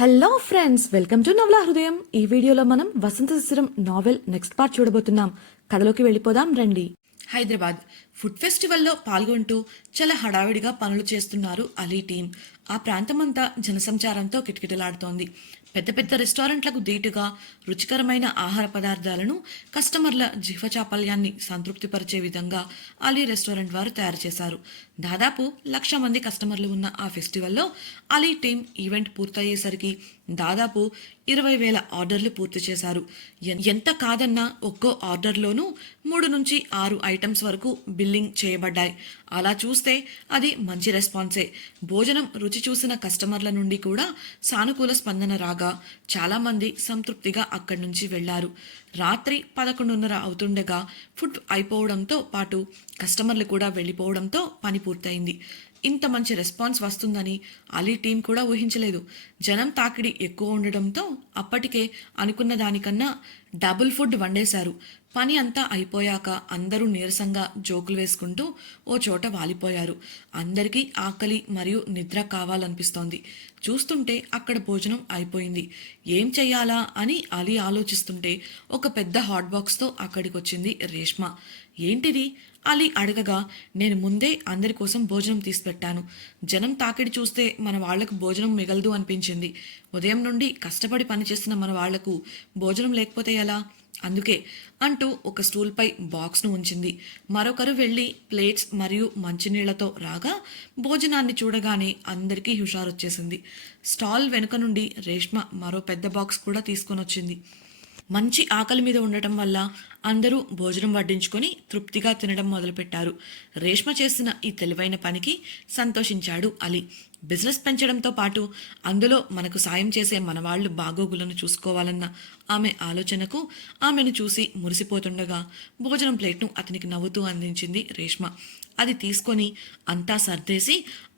Hello friends, welcome to నవలా హృదయం. ఈ వీడియోలో మనం వసంత శిశిరం నావెల్ నెక్స్ట్ పార్ట్ చూడబోతున్నాం. కథలోకి వెళ్ళిపోదాం రండి. హైదరాబాద్ ఫుడ్ ఫెస్టివల్లో పాల్గొంటూ చాలా హడావిడిగా పనులు చేస్తున్నారు అలీ టీం. ఆ ప్రాంతమంతా జనసంచారంతో కిటకిటలాడుతోంది. పెద్ద పెద్ద రెస్టారెంట్లకు ధీటుగా రుచికరమైన ఆహార పదార్థాలను కస్టమర్ల జీవచాపల్యాన్ని సంతృప్తిపరిచే విధంగా అలీ రెస్టారెంట్ వారు తయారు చేశారు. దాదాపు 1,00,000 మంది కస్టమర్లు ఉన్న ఆ ఫెస్టివల్లో అలీ టీం ఈవెంట్ పూర్తయ్యేసరికి దాదాపు 20,000 ఆర్డర్లు పూర్తి చేశారు. ఎంత కాదన్నా ఒక్కో ఆర్డర్లోనూ 3 నుంచి 6 ఐటమ్స్ వరకు బిల్లింగ్ చేయబడ్డాయి. అలా చూస్తే అది మంచి రెస్పాన్సే. భోజనం రుచి చూసిన కస్టమర్ల నుండి కూడా సానుకూల స్పందన రాగా చాలామంది సంతృప్తిగా అక్కడి నుంచి వెళ్లారు. రాత్రి 11:30 అవుతుండగా ఫుడ్ అయిపోవడంతో పాటు కస్టమర్లు కూడా వెళ్ళిపోవడంతో పని పూర్తయింది. ఇంత మంచి రెస్పాన్స్ వస్తుందని అలీ టీం కూడా ఊహించలేదు. జనం తాకిడి ఎక్కువ ఉండడంతో అప్పటికే అనుకున్న దానికన్నా డబుల్ ఫుడ్ వండేశారు. పని అంతా అయిపోయాక అందరూ నీరసంగా జోకులు వేసుకుంటూ ఓ చోట వాలిపోయారు. అందరికీ ఆకలి మరియు నిద్ర కావాలనిపిస్తోంది. చూస్తుంటే అక్కడ భోజనం అయిపోయింది. ఏం చెయ్యాలా అని అలీ ఆలోచిస్తుంటే ఒక పెద్ద హాట్ బాక్స్తో అక్కడికి వచ్చింది రేష్మ. ఏంటిది అలీ అడగగా, నేను ముందే అందరి కోసం భోజనం తీసిపెట్టాను. జనం తాకిడి చూస్తే మన వాళ్లకు భోజనం మిగలదు అనిపించింది. ఉదయం నుండి కష్టపడి పనిచేస్తున్న మన వాళ్లకు భోజనం లేకపోతే ఎలా? అందుకే అంటూ ఒక స్టూల్పై బాక్స్ను ఉంచింది. మరొకరు వెళ్ళి ప్లేట్స్ మరియు మంచినీళ్లతో రాగా భోజనాన్ని చూడగానే అందరికీ హుషారొచ్చేసింది. స్టాల్ వెనుక నుండి రేష్మ మరో పెద్ద బాక్స్ కూడా తీసుకొని వచ్చింది. మంచి ఆకలి మీద ఉండటం వల్ల అందరూ భోజనం వడ్డించుకొని తృప్తిగా తినడం మొదలుపెట్టారు. రేష్మ చేసిన ఈ తెలివైన పనికి సంతోషించాడు అలీ. బిజినెస్ పెంచడంతో పాటు అందులో మనకు సాయం చేసే మనవాళ్లు బాగోగులను చూసుకోవాలన్న ఆమె ఆలోచనకు ఆమెను చూసి మురిసిపోతుండగా భోజనం ప్లేట్ను అతనికి నవ్వుతూ అందించింది రేష్మ. అది తీసుకొని అంతా సర్దేసి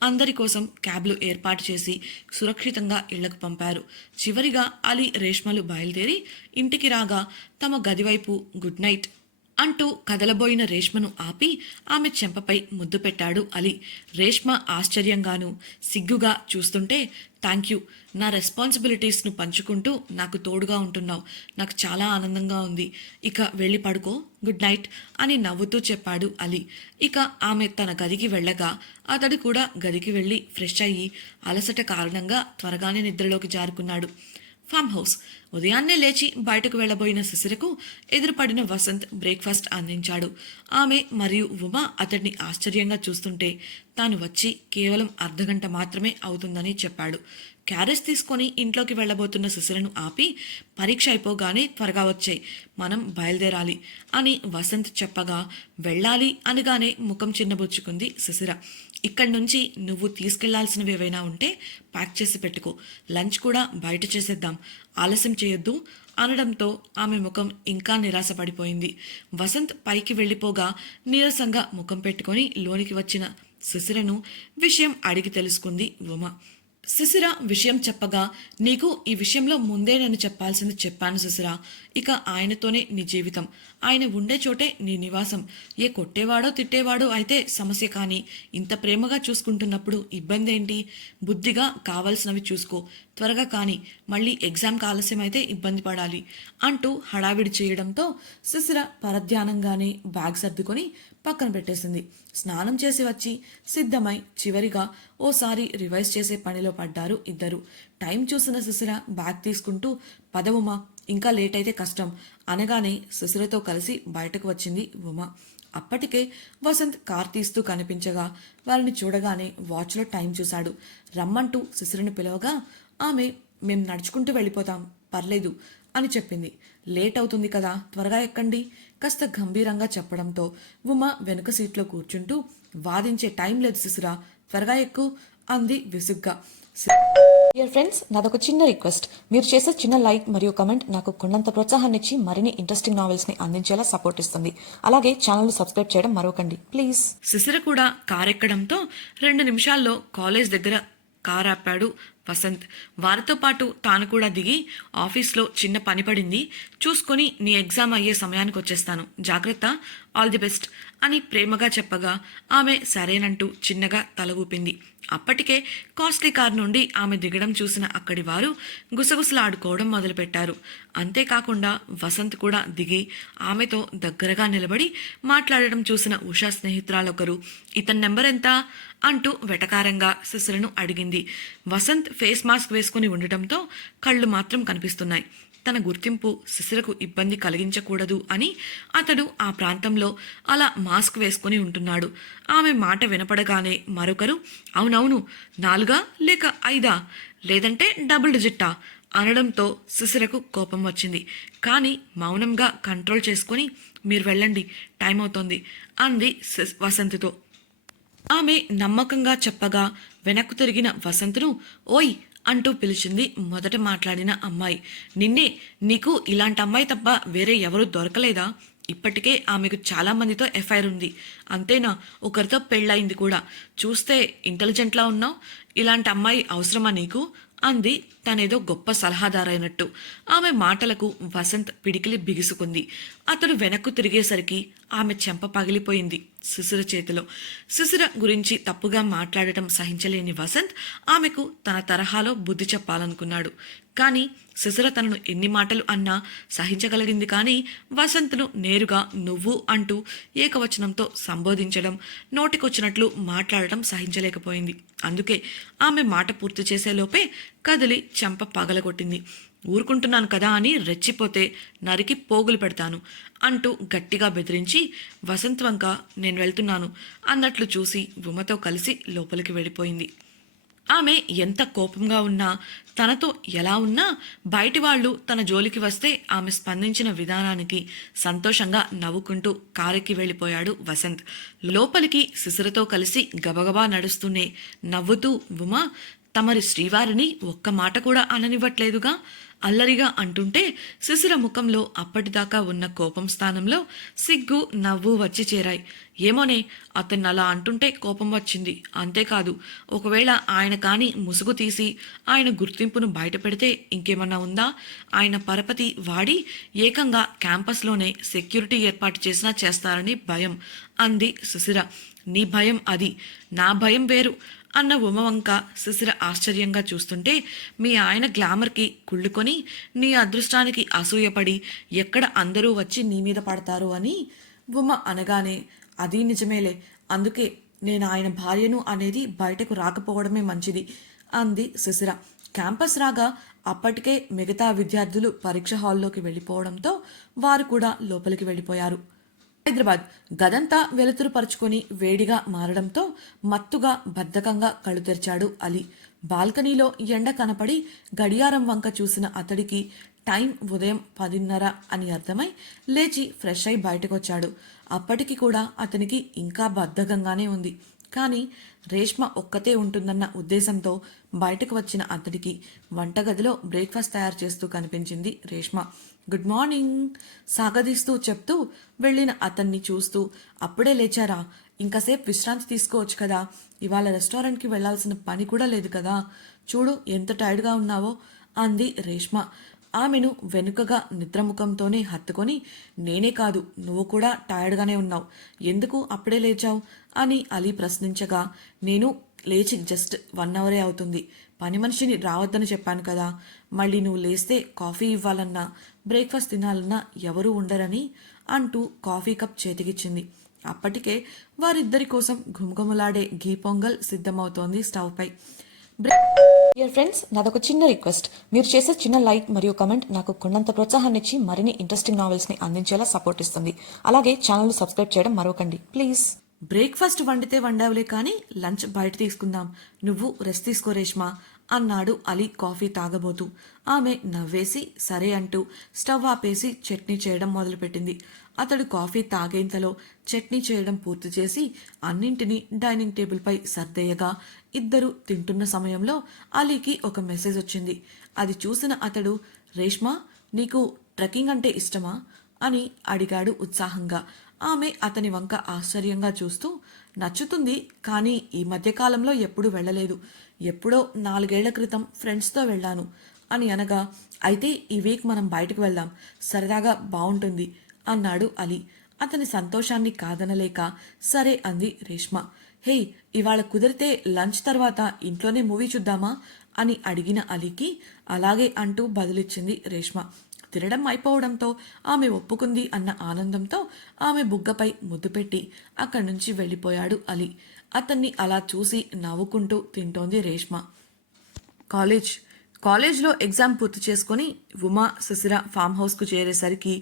అందరి కోసం క్యాబ్లు ఏర్పాటు చేసి సురక్షితంగా ఇళ్లకు పంపారు. చివరిగా అలీ రేష్మలు బయలుదేరి ఇంటికి రాగా తమ గదివైపు గుడ్ నైట్ అంటూ కదలబోయిన రేష్మను ఆపి ఆమె చెంపపై ముద్దు పెట్టాడు అలీ. రేష్మ ఆశ్చర్యంగానూ సిగ్గుగా చూస్తుంటే, థ్యాంక్ యూ, నా రెస్పాన్సిబిలిటీస్ను పంచుకుంటూ నాకు తోడుగా ఉంటున్నావు. నాకు చాలా ఆనందంగా ఉంది. ఇక వెళ్ళి పడుకో, గుడ్ నైట్ అని నవ్వుతూ చెప్పాడు అలీ. ఇక ఆమె తన గదికి వెళ్ళగా అతడు కూడా గదికి వెళ్ళి ఫ్రెష్ అయ్యి అలసట కారణంగా త్వరగానే నిద్రలోకి జారుకున్నాడు. Farm house. ఉదయాన్నే లేచి బయటకు వెళ్లబోయిన శిశిరకు ఎదురుపడిన వసంత్ బ్రేక్ఫాస్ట్ అందించాడు. ఆమె మరియు ఉమా అతడిని ఆశ్చర్యంగా చూస్తుంటే తాను వచ్చి కేవలం అర్ధగంట మాత్రమే అవుతుందని చెప్పాడు. క్యారేజ్ తీసుకొని ఇంట్లోకి వెళ్లబోతున్న శిశిరను ఆపి, పరీక్ష అయిపోగానే త్వరగా వచ్చాయి, మనం బయలుదేరాలి అని వసంత్ చెప్పగా వెళ్ళాలి అనగానే ముఖం చిన్నబుచ్చుకుంది శిశిర. ఇక్కడి నుంచి నువ్వు తీసుకెళ్లాల్సినవి ఏవైనా ఉంటే ప్యాక్ చేసి పెట్టుకో, లంచ్ కూడా బయట చేసేద్దాం, ఆలస్యం చేయొద్దు అనడంతో ఆమె ముఖం ఇంకా నిరాశపడిపోయింది. వసంత్ పైకి వెళ్ళిపోగా నీరసంగా ముఖం పెట్టుకొని లోనికి వచ్చిన శిశిరను విషయం అడిగి తెలుసుకుంది ఉమ. శిశిర విషయం చెప్పగా, నీకు ఈ విషయంలో ముందే నేను చెప్పాల్సింది చెప్పాను శిశిర. ఇక ఆయనతోనే నీ జీవితం, ఆయన ఉండే చోటే నీ నివాసం. ఏ కొట్టేవాడో తిట్టేవాడో అయితే సమస్య, కానీ ఇంత ప్రేమగా చూసుకుంటున్నప్పుడు ఇబ్బంది ఏంటి? బుద్ధిగా కావాల్సినవి చూసుకో, త్వరగా కానీ, మళ్ళీ ఎగ్జామ్కి ఆలస్యం అయితే ఇబ్బంది పడాలి అంటూ హడావిడి చేయడంతో శిశిర పరధ్యానంగానే బ్యాగ్ సర్దుకొని పక్కన పెట్టేసింది. స్నానం చేసి వచ్చి సిద్ధమై చివరిగా ఓసారి రివైజ్ చేసే పనిలో పడ్డారు ఇద్దరు. టైం చూసిన శిశిర బ్యాగ్ తీసుకుంటూ, పదవుమా, ఇంకా లేట్ అయితే కష్టం అనగానే శిశిరతో కలిసి బయటకు వచ్చింది ఉమ. అప్పటికే వసంత్ కార్ తీస్తూ కనిపించగా వారిని చూడగానే వాచ్లో టైం చూశాడు. రమ్మంటూ శిశిరను పిలవగా ఆమె, మేం నడుచుకుంటూ వెళ్ళిపోతాం, పర్లేదు అని చెప్పింది. లేట్ అవుతుంది కదా, త్వరగా ఎక్కండి కాస్త గంభీరంగా చెప్పడంతో ఉమ వెనుక సీట్లో కూర్చుంటూ, వాదించే టైం లేదు శిశిర, త్వరగా ఎక్కు అంది విసుగ్గా. డియర్ ఫ్రెండ్స్, నాదొక చిన్న రిక్వెస్ట్. మీరు చేసే చిన్న లైక్ మరియు కమెంట్ నాకు కొండంత ప్రోత్సాహాన్ని ఇచ్చి మరిన్ని ఇంట్రెస్టింగ్ నావెల్స్ ని అందించేలా సపోర్ట్ ఇస్తుంది. అలాగే ఛానల్ సబ్స్క్రైబ్ చేయడం మరవకండి ప్లీజ్. శిశిర కూడా కారెక్కడంతో 2 నిమిషాల్లో కాలేజ్ దగ్గర కార్ ఆపాడు వసంత్. వారితో పాటు తాను కూడా దిగి, ఆఫీస్లో చిన్న పని పడింది, చూసుకొని నీ ఎగ్జామ్ అయ్యే సమయానికి వచ్చేస్తాను, జాగ్రత్త ఆల్ ది బెస్ట్ అని ప్రేమగా చెప్పగా ఆమె సరేనంటూ చిన్నగా తల ఊపింది. అప్పటికే కాస్ట్లీ కార్ నుండి ఆమె దిగడం చూసిన అక్కడి వారు గుసగుసలాడుకోవడం మొదలుపెట్టారు. అంతేకాకుండా వసంత్ కూడా దిగి ఆమెతో దగ్గరగా నిలబడి మాట్లాడడం చూసిన ఉషా స్నేహితురాలొకరు ఇతని నెంబర్ ఎంత అంటూ వెటకారంగా శిశిరను అడిగింది. వసంత్ ఫేస్ మాస్క్ వేసుకుని ఉండటంతో కళ్ళు మాత్రం కనిపిస్తున్నాయి. తన గుర్తింపు శిశిరకు ఇబ్బంది కలిగించకూడదు అని అతడు ఆ ప్రాంతంలో అలా మాస్క్ వేసుకుని ఉంటున్నాడు. ఆమె మాట వినపడగానే మరొకరు అవునవును 4 లేక 5 లేదంటే డబుల్ డిజిట్టా అనడంతో శిశిరకు కోపం వచ్చింది. కానీ మౌనంగా కంట్రోల్ చేసుకుని మీరు వెళ్ళండి టైం అవుతోంది అంది వసంత్తో. ఆమె నమ్మకంగా చెప్పగా వెనక్కు తిరిగిన వసంత్ను ఓయ్ అంటూ పిలిచింది మొదట మాట్లాడిన అమ్మాయి. నిన్నే, నీకు ఇలాంటి అమ్మాయి తప్ప వేరే ఎవరూ దొరకలేదా? ఇప్పటికే ఆమెకు చాలా మందితో ఎఫ్ఐఆర్ ఉంది. అంతేనా, ఒకరితో పెళ్ళయింది కూడా. చూస్తే ఇంటెలిజెంట్లా ఉన్నావు. ఇలాంటి అమ్మాయి అవసరమా నీకు అంది తనేదో గొప్ప సలహాదారైనట్టు. ఆమె మాటలకు వసంత్ పిడికిలి బిగుసుకుంది. అతడు వెనక్కు తిరిగేసరికి ఆమె చెంప పగిలిపోయింది శిశిర చేతిలో. శిశిర గురించి తప్పుగా మాట్లాడటం సహించలేని వసంత్ ఆమెకు తన తరహాలో బుద్ధి చెప్పాలనుకున్నాడు. కానీ శిశిర తనను ఎన్ని మాటలు అన్నా సహించగలిగింది. కానీ వసంత్ను నేరుగా నువ్వు అంటూ ఏకవచనంతో సంబోధించడం, నోటికొచ్చినట్లు మాట్లాడటం సహించలేకపోయింది. అందుకే ఆమె మాట పూర్తి చేసేలోపే కదిలి చెంప పగలగొట్టింది. ఊరుకుంటున్నాను కదా అని రెచ్చిపోతే నరికి పోగులు పెడతాను అంటూ గట్టిగా బెదిరించి వసంత్ వంక నేను వెళ్తున్నాను అన్నట్లు చూసి ఉమతో కలిసి లోపలికి వెళ్ళిపోయింది. ఆమె ఎంత కోపంగా ఉన్నా, తనతో ఎలా ఉన్నా బయటి వాళ్ళు తన జోలికి వస్తే ఆమె స్పందించిన విధానానికి సంతోషంగా నవ్వుకుంటూ కారెక్కి వెళ్ళిపోయాడు వసంత్. లోపలికి శిశిరతో కలిసి గబగబా నడుస్తూనే నవ్వుతూ ఉమా తమరి శ్రీవారిని ఒక్క మాట కూడా అననివ్వట్లేదుగా అల్లరిగా అంటుంటే శిశిర ముఖంలో అప్పటిదాకా ఉన్న కోపం స్థానంలో సిగ్గు నవ్వు వచ్చి చేరాయి. ఏమోనే, అతన్ని అలా అంటుంటే కోపం వచ్చింది. అంతేకాదు, ఒకవేళ ఆయన కానీ ముసుగు తీసి ఆయన గుర్తింపును బయట పెడితే ఇంకేమన్నా ఉందా? ఆయన పరపతి వాడి ఏకంగా క్యాంపస్లోనే సెక్యూరిటీ ఏర్పాటు చేసినా చేస్తారని భయం అంది శిశిర. నీ భయం అది, నా భయం వేరు అన్న ఉమవంక శిశిర ఆశ్చర్యంగా చూస్తుంటే మీ ఆయన గ్లామర్కి కుళ్ళుకొని నీ అదృష్టానికి అసూయపడి ఎక్కడ అందరూ వచ్చి నీ మీద పడతారు అని ఉమ అనగానే అది నిజమేలే, అందుకే నేను ఆయన భార్యను అనేది బయటకు రాకపోవడమే మంచిది అంది శిశిర. క్యాంపస్ రాగా అప్పటికే మిగతా విద్యార్థులు పరీక్ష హాల్లోకి వెళ్ళిపోవడంతో వారు కూడా లోపలికి వెళ్ళిపోయారు. హైదరాబాద్ గదంతా వెలుతురు పరుచుకొని వేడిగా మారడంతో మత్తుగా బద్ధకంగా కళ్ళు తెరిచాడు అలీ. బాల్కనీలో ఎండ కనపడి గడియారం వంక చూసిన అతడికి టైం ఉదయం 10:30 అని అర్థమై లేచి ఫ్రెష్ అయి బయటకొచ్చాడు. అప్పటికి కూడా అతనికి ఇంకా బద్ధకంగానే ఉంది. కానీ రేష్మ ఒక్కతే ఉంటుందన్న ఉద్దేశంతో బయటకు వచ్చిన అతడికి వంటగదిలో బ్రేక్ఫాస్ట్ తయారు చేస్తూ కనిపించింది రేష్మ. గుడ్ మార్నింగ్ సాగదీస్తూ చెప్తూ వెళ్ళిన అతన్ని చూస్తూ అప్పుడే లేచారా? ఇంకాసేపు విశ్రాంతి తీసుకోవచ్చు కదా, ఇవాళ రెస్టారెంట్కి వెళ్లాల్సిన పని కూడా లేదు కదా, చూడు ఎంత టైర్డ్గా ఉన్నావో అంది రేష్మ. ఆమెను వెనుకగా నిద్రముఖంతోనే హత్తుకొని నేనే కాదు నువ్వు కూడా టైర్డ్గానే ఉన్నావు, ఎందుకు అప్పుడే లేచావు అని అలీ ప్రశ్నించగా నేను లేచి జస్ట్ 1 అవరే అవుతుంది, పని మనిషిని రావద్దని చెప్పాను కదా, మళ్ళీ నువ్వు లేస్తే కాఫీ ఇవ్వాలన్నా బ్రేక్ఫాస్ట్ తినాలన్నా ఎవరూ ఉండరని అంటూ కాఫీ కప్ చేతికిచ్చింది. అప్పటికే వారిద్దరి కోసం ఘుమఘుమలాడే ఘీ పొంగల్ సిద్ధమవుతోంది స్టవ్ పై. డియర్ ఫ్రెండ్స్, నాదొక చిన్న రిక్వెస్ట్. మీరు చేసే చిన్న లైక్ మరియు కమెంట్ నాకు కొండంత ప్రోత్సాహాన్ని ఇచ్చి మరిన్ని ఇంట్రెస్టింగ్ నావెల్స్ని అందించేలా సపోర్ట్ ఇస్తుంది. అలాగే ఛానల్ సబ్స్క్రైబ్ చేయడం మరవకండి ప్లీజ్. బ్రేక్ఫాస్ట్ వండితే వండావులే కానీ లంచ్ బయట తీసుకుందాం, నువ్వు రెస్ట్ తీసుకో రేష్మా అన్నాడు అలీ కాఫీ తాగబోతూ. ఆమె నవ్వేసి సరే అంటూ స్టవ్ ఆపేసి చట్నీ చేయడం మొదలుపెట్టింది. అతడు కాఫీ తాగేంతలో చట్నీ చేయడం పూర్తి చేసి అన్నింటినీ డైనింగ్ టేబుల్పై సర్దేయగా ఇద్దరు తింటున్న సమయంలో అలీకి ఒక మెసేజ్ వచ్చింది. అది చూసిన అతడు రేష్మా నీకు ట్రెక్కింగ్ అంటే ఇష్టమా అని అడిగాడు ఉత్సాహంగా. ఆమె అతని వంక ఆశ్చర్యంగా చూస్తూ నచ్చుతుంది, కానీ ఈ మధ్యకాలంలో ఎప్పుడూ వెళ్ళలేదు, ఎప్పుడో 4 ఏళ్ల క్రితం ఫ్రెండ్స్తో వెళ్ళాను అని అనగా అయితే ఈ వీక్ మనం బయటకు వెళ్దాం, సరదాగా బాగుంటుంది అన్నాడు అలీ. అతని సంతోషాన్ని కాదనలేక సరే అంది రేష్మ. హే, ఇవాళ కుదిరితే లంచ్ తర్వాత ఇంట్లోనే మూవీ చూద్దామా అని అడిగిన అలీకి అలాగే అంటూ బదులిచ్చింది రేష్మ. తినడం అయిపోవడంతో ఆమె ఒప్పుకుంది అన్న ఆనందంతో ఆమె బుగ్గపై ముద్దు పెట్టి అక్కడి నుంచి వెళ్ళిపోయాడు అలీ. అతన్ని అలా చూసి నవ్వుకుంటూ తింటోంది రేష్మ. కాలేజ్లో ఎగ్జామ్ పూర్తి చేసుకుని ఉమా శిశిర ఫామ్ హౌస్కు చేరేసరికి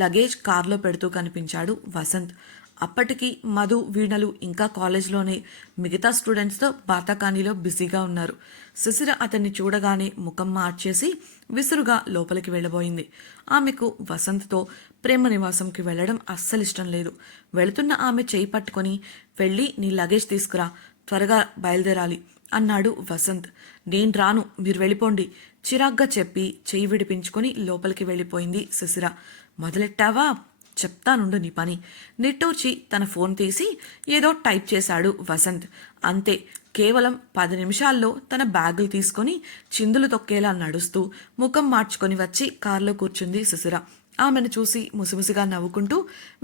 లగేజ్ కార్లో పెడుతూ కనిపించాడు వసంత్. అప్పటికి మధు, వీణలు ఇంకా కాలేజ్లోనే మిగతా స్టూడెంట్స్తో బాతాకానీలో బిజీగా ఉన్నారు. శిశిర అతన్ని చూడగానే ముఖం మార్చేసి విసురుగా లోపలికి వెళ్ళబోయింది. ఆమెకు వసంత్తో ప్రేమ నివాసంకి వెళ్లడం అస్సలిష్టం లేదు. వెళుతున్న ఆమె చేయి పట్టుకొని వెళ్ళి నీ లగేజ్ తీసుకురా, త్వరగా బయలుదేరాలి అన్నాడు వసంత్. నేను రాను, మీరు వెళ్ళిపోండి చిరాగ్గా చెప్పి చెయ్యి విడిపించుకొని లోపలికి వెళ్ళిపోయింది శిశిర. మొదలెట్టావా, చెప్తానుండు నీ పని నిట్టూర్చి తన ఫోన్ తీసి ఏదో టైప్ చేశాడు వసంత్. అంతే, కేవలం 10 నిమిషాల్లో తన బ్యాగులు తీసుకొని చిందులు తొక్కేలా నడుస్తూ ముఖం మార్చుకొని వచ్చి కారులో కూర్చుంది శిశిర. ఆమెను చూసి ముసిముసిగా నవ్వుకుంటూ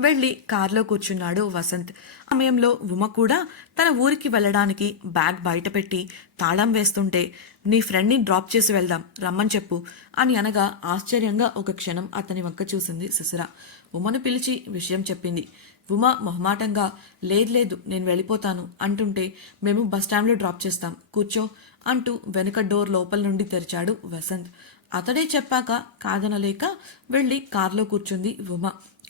వెళ్లి కారులో కూర్చున్నాడు వసంత్. సమయంలో ఉమ కూడా తన ఊరికి వెళ్ళడానికి బ్యాగ్ బయటపెట్టి తాళం వేస్తుంటే నీ ఫ్రెండ్ని డ్రాప్ చేసి వెళ్దాం, రమ్మని చెప్పు అని అనగా ఆశ్చర్యంగా ఒక క్షణం అతని వంక చూసింది శిశిర. ఉమను పిలిచి విషయం చెప్పింది. ఉమ మొహమాటంగా లేదు నేను వెళ్ళిపోతాను అంటుంటే మేము బస్టాండ్లో డ్రాప్ చేస్తాం, కూర్చో అంటూ వెనుక డోర్ లోపల నుండి తెరిచాడు వసంత్. అతడే చెప్పాక కాదనలేక వెళ్లి కార్లో కూర్చుంది ఉమ.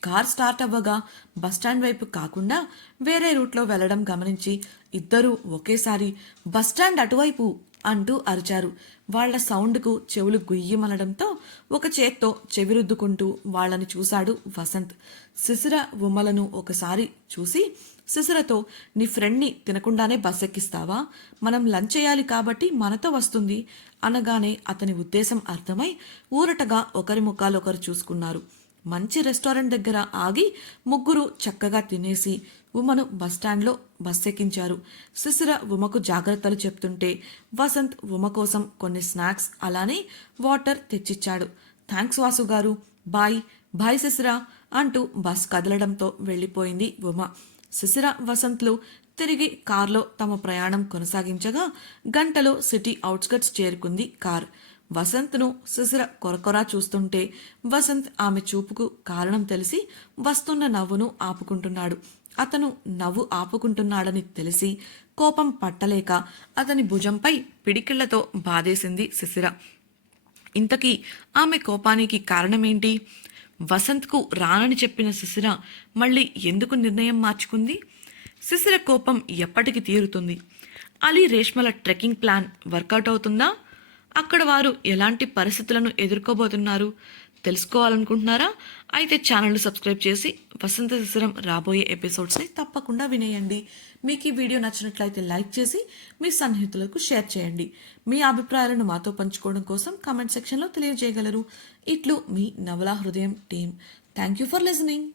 కార్ స్టార్ట్ అవ్వగా బస్టాండ్ వైపు కాకుండా వేరే రూట్లో వెళ్లడం గమనించి ఇద్దరూ ఒకేసారి బస్టాండ్ అటువైపు అంటూ అరిచారు. వాళ్ల సౌండ్కు చెవులు గుయ్యమనడంతో ఒక చేత్తో చెవిరుద్దుకుంటూ వాళ్లని చూశాడు వసంత్. శిశిర ఉమలను ఒకసారి చూసి శిశిరతో నీ ఫ్రెండ్ని తినకుండానే బస్ ఎక్కిస్తావా, మనం లంచ్ చేయాలి కాబట్టి మనతో వస్తుంది అనగానే అతని ఉద్దేశం అర్థమై ఊరటగా ఒకరి ముఖాలొకరు చూసుకున్నారు. మంచి రెస్టారెంట్ దగ్గర ఆగి ముగ్గురు చక్కగా తినేసి ఉమను బస్టాండ్లో బస్ ఎక్కించారు. శిశిర ఉమకు జాగ్రత్తలు చెప్తుంటే వసంత్ ఉమ కోసం కొన్ని స్నాక్స్ అలానే వాటర్ తెచ్చిచ్చాడు. థ్యాంక్స్ వాసు గారు, బాయ్ శిశిర అంటూ బస్ కదలడంతో వెళ్ళిపోయింది ఉమ. శిశిర వసంత్లు తిరిగి కార్లో తమ ప్రయాణం కొనసాగించగా గంటలో సిటీ అవుట్స్కట్స్ చేరుకుంది కార్. వసంత్ను శిశిర కొరకొరా చూస్తుంటే వసంత్ ఆమె చూపుకు కారణం తెలిసి వస్తున్న నవ్వును ఆపుకుంటున్నాడు. అతను నవ్వు ఆపుకుంటున్నాడని తెలిసి కోపం పట్టలేక అతని భుజంపై పిడికిళ్లతో బాధేసింది శిశిర. ఇంతకీ ఆమె కోపానికి కారణమేంటి? వసంత్కు రానని చెప్పిన శిశిర మళ్ళీ ఎందుకు నిర్ణయం మార్చుకుంది? శిశిర కోపం ఎప్పటికి తీరుతుంది? అలీ రేష్మల ట్రెక్కింగ్ ప్లాన్ వర్కౌట్ అవుతుందా? అక్కడ వారు ఎలాంటి పరిస్థితులను ఎదుర్కోబోతున్నారు తెలుసుకోవాలనుకుంటున్నారా? అయితే ఛానల్ను సబ్స్క్రైబ్ చేసి వసంత శిశిరం రాబోయే ఎపిసోడ్స్ని తప్పకుండా వినేయండి. మీకు ఈ వీడియో నచ్చినట్లయితే లైక్ చేసి మీ సన్నిహితులకు షేర్ చేయండి. మీ అభిప్రాయాలను మాతో పంచుకోవడం కోసం కామెంట్ సెక్షన్లో తెలియజేయగలరు. ఇట్లు మీ నవలా హృదయం team. Thank you for listening.